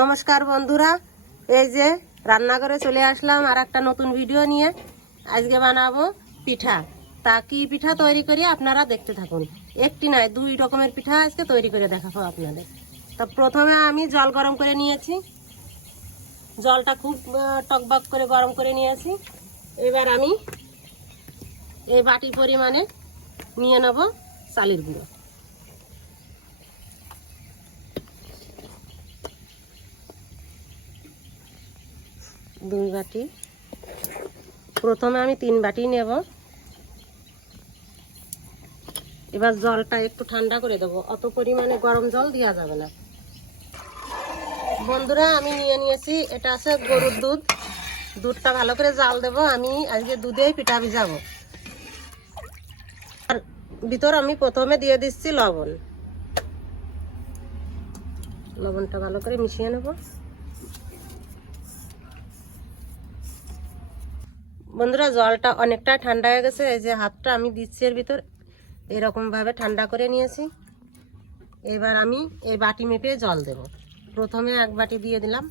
নমস্কার বন্ধুরা, এই যে রান্নাঘরে চলে আসলাম আর একটা নতুন ভিডিও নিয়ে। আজকে বানাবো পিঠা। তা কি পিঠা তৈরি করি আপনারা দেখতে থাকুন। একটি নয়, দুই রকমের পিঠা আজকে তৈরি করে দেখাবো আপনাদের। তা প্রথমে আমি জল গরম করে নিয়েছি। জলটা খুব টকবক করে গরম করে নিয়েছি। এবার আমি এই বাটি পরিমাণে নিয়ে নেব চালের গুঁড়ো। দুই বাটি, প্রথমে আমি 3 বাটি নেব। এবার জলটা একটু ঠান্ডা করে দেবো, অত পরিমাণে গরম জল দেওয়া যাবে না। বন্ধুরা, আমি নিয়ে নিয়েছি, এটা আছে গরুর দুধ। দুধটা ভালো করে জাল দেবো। আমি আজকে দুধেই পিঠা ভিজাবো। আর ভিতর আমি প্রথমে দিয়ে দিচ্ছি লবণ। লবণটা ভালো করে মিশিয়ে নেব। বন্ধুরা, জলটা অনেকটা ঠান্ডা হয়ে গেছে। এই যে হাতটা আমি দিচ্ছি এর ভিতর, এরকম ভাবে ঠান্ডা করে নিয়েছি। এবার আমি এই বাটি মেপে জল দেব। প্রথমে 1 বাটি দিয়ে দিলাম।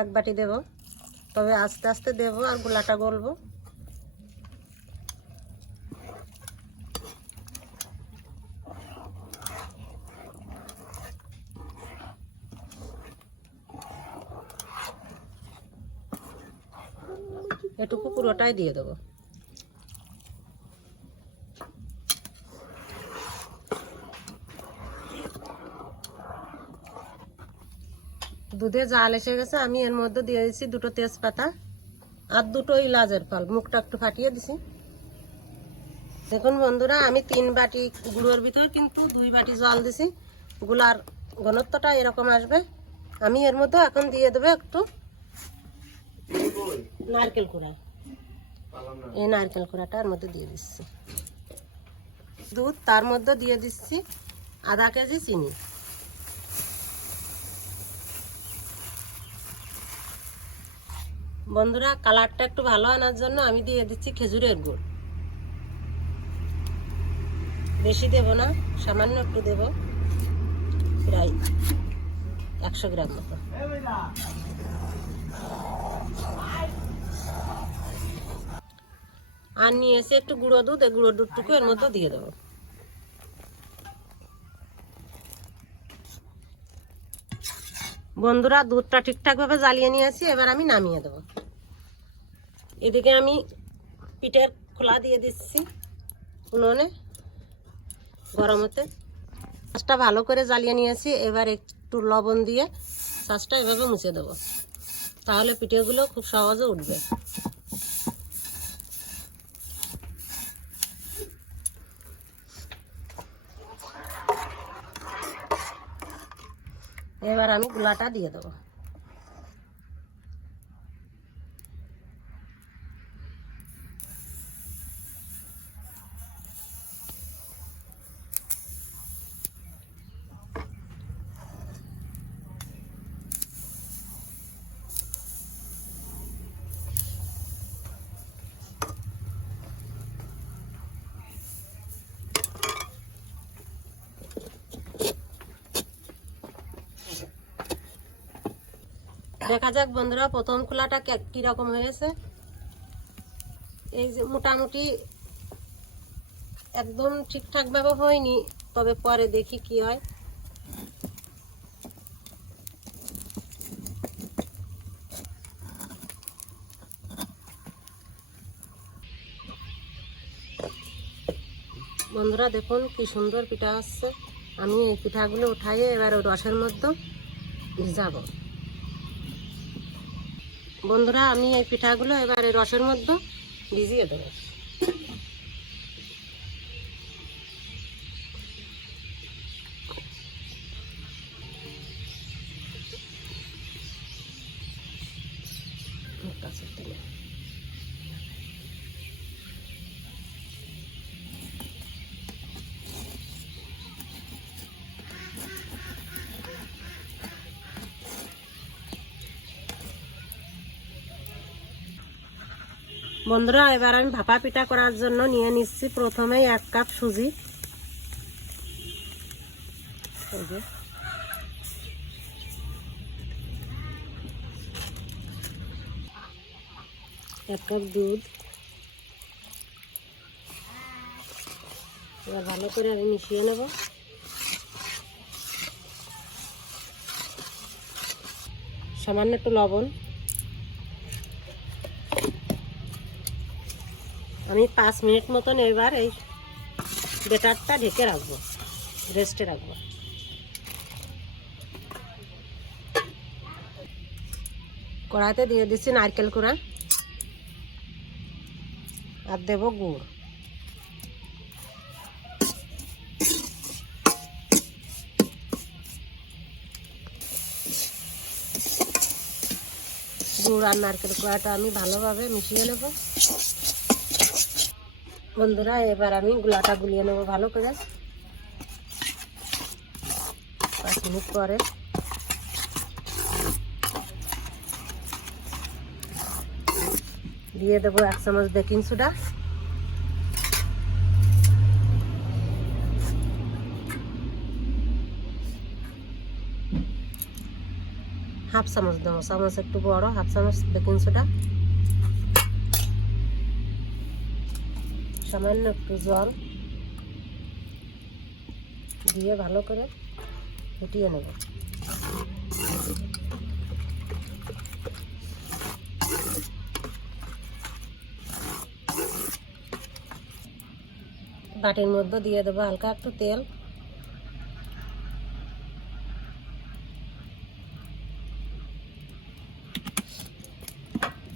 এক বাটি দেব, তবে আস্তে আস্তে দেব আর গোলাটা গলবো। এটুকু পুরোটাই দিয়ে দেবো। দুধে জাল এসে গেছে। আমি এর মধ্যে দিয়ে দিচ্ছি 2টো তেজপাতা আর 2টো এলাচের ফল। মুখটা একটু ফাটিয়ে দিছি। দেখুন বন্ধুরা, আমি 3 বাটি গুঁড়োর ভিতর কিন্তু 2 বাটি জল দিছি। গুলার ঘনত্বটা এরকম আসবে। আমি এর মধ্যে এখন দিয়ে দেবো একটু নারকেল কুড়া। এই নারকেল কুড়াটা এর মধ্যে দিয়ে দিচ্ছি। দুধ, তার মধ্যে দিয়ে দিচ্ছি আধা কেজি চিনি। বন্ধুরা, কালারটা একটু ভালো আনার জন্য আমি দিয়ে দিচ্ছি খেজুরের গুড়। বেশি দেব না, সামান্য একটু দেব, প্রায় 100 গ্রাম মতো। আর নিয়েছি একটু গুঁড়ো দুধ। এই গুঁড়ো দুধটুকু এর মধ্যে দিয়ে দেবো। বন্ধুরা, দুধটা ঠিকঠাক ভাবে জ্বালিয়ে নিয়েছি। এবার আমি নামিয়ে দেবো। এদিকে আমি পিঠের খোলা দিয়ে দিচ্ছি উনুনে গরম হতে। ছাঁচটা ভালো করে জ্বালিয়ে নিয়েছি। এবার একটু লবণ দিয়ে ছাঁচটা এভাবে মুছে দেবো, তাহলে পিঠেগুলো খুব সহজে উঠবে। এবার আমি গুলাটা দিয়ে দেবো। দেখা যাক বন্ধুরা, প্রথম খোলাটা কিরকম হয়েছে। এই যে মোটামুটি একদম ঠিকঠাক ভাবে হয়নি, তবে পরে দেখি কি হয়। বন্ধুরা দেখুন কি সুন্দর পিঠা হচ্ছে। আমি এই পিঠাগুলো উঠাইয়ে এবার ওই রসের মধ্যে ভিজাবো। বন্ধুরা, আমি এই পিঠাগুলো এবার এই রসের মধ্যে ভিজিয়ে দেবো। বন্ধুরা, এবার আমি ভাপা পিঠা করার জন্য নিয়ে নিচ্ছি প্রথমেই 1 কাপ সুজি। এই যে 1 কাপ দুধ। এবার ভালো করে আমি মিশিয়ে নেব। সামান্য একটু লবণ। আমি 5 মিনিট মতন এবার এই ব্যাটারটা ঢেকে রাখবো, রেস্টে রাখবো। কড়াইতে দিয়ে দিচ্ছি নারকেল কোড়া আর দেব গুড়। গুড় আর নারকেল কোড়াটা আমি ভালোভাবে মিশিয়ে নেব। বন্ধুরা, এবার আমি গুলাটা গুলিয়ে নেব ভালো করে। 5 মিনিট পরে দিয়ে দেবো 1 চামচ বেকিং সোডা, হাফ চামচ দেবো, চামচ একটু বড়, হাফ চামচ বেকিং সোডা, সামান্য একটু জল দিয়ে ভালো করে ফুটিয়ে নেব। বাটির মধ্যে দিয়ে দেবো হালকা একটু তেল।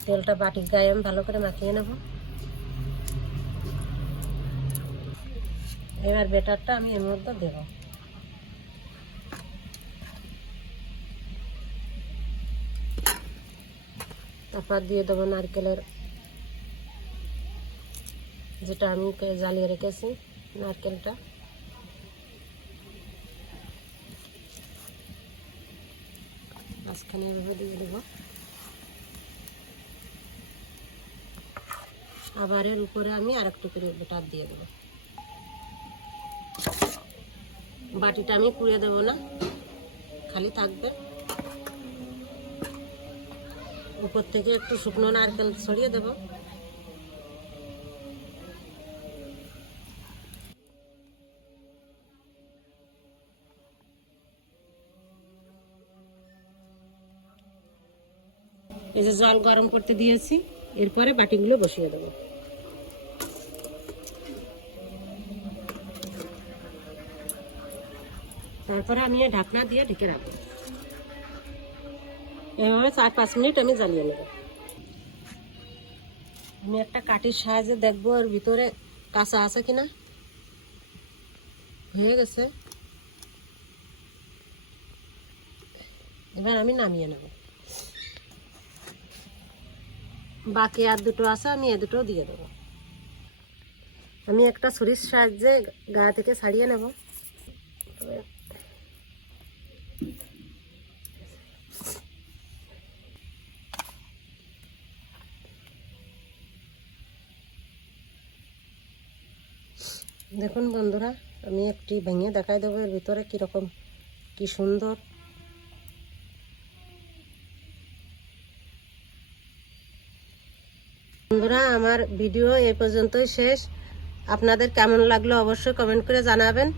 তেলটা বাটির গায়ে আমি ভালো করে মাখিয়ে নেব। এবার ব্যাটারটা আমি এর মধ্যে দেব। তারপর দিয়ে দেবো নারকেলের, যেটা আমি জ্বালিয়ে রেখেছি নারকেলটা। মাঝখানে এভাবে দিয়ে দেবো। আবার এর উপরে আমি আরেকটু করে ব্যাটার দিয়ে দেবো। বাটিটা আমি পুড়িয়ে দেবো না, খালি থাকবে। উপর থেকে একটু শুকনো নারকেল ছড়িয়ে দেবো। এই যে জল গরম করতে দিয়েছি, এরপরে বাটিগুলো বসিয়ে দেবো। তারপরে আমি ঢাকনা দিয়ে ঢেকে রাখবো। এভাবে 4-5 মিনিট আমি জ্বালিয়ে নেব। আমি একটা কাঠির সাহায্যে দেখবো এর ভিতরে কাঁচা আছে কিনা। হয়ে গেছে, এবার আমি নামিয়ে নেব। বাকি আর দুটো আছে, আমি এ দুটো দিয়ে দেবো। আমি একটা ছুরির সাহায্যে গা থেকে ছাড়িয়ে নেব। দেখুন বন্ধুরা, আমি একটি ভেঙে দেখাই দেবো এর ভিতরে কীরকম, কি সুন্দর। বন্ধুরা, আমার ভিডিও এই পর্যন্তই শেষ। আপনাদের কেমন লাগলো অবশ্যই কমেন্ট করে জানাবেন।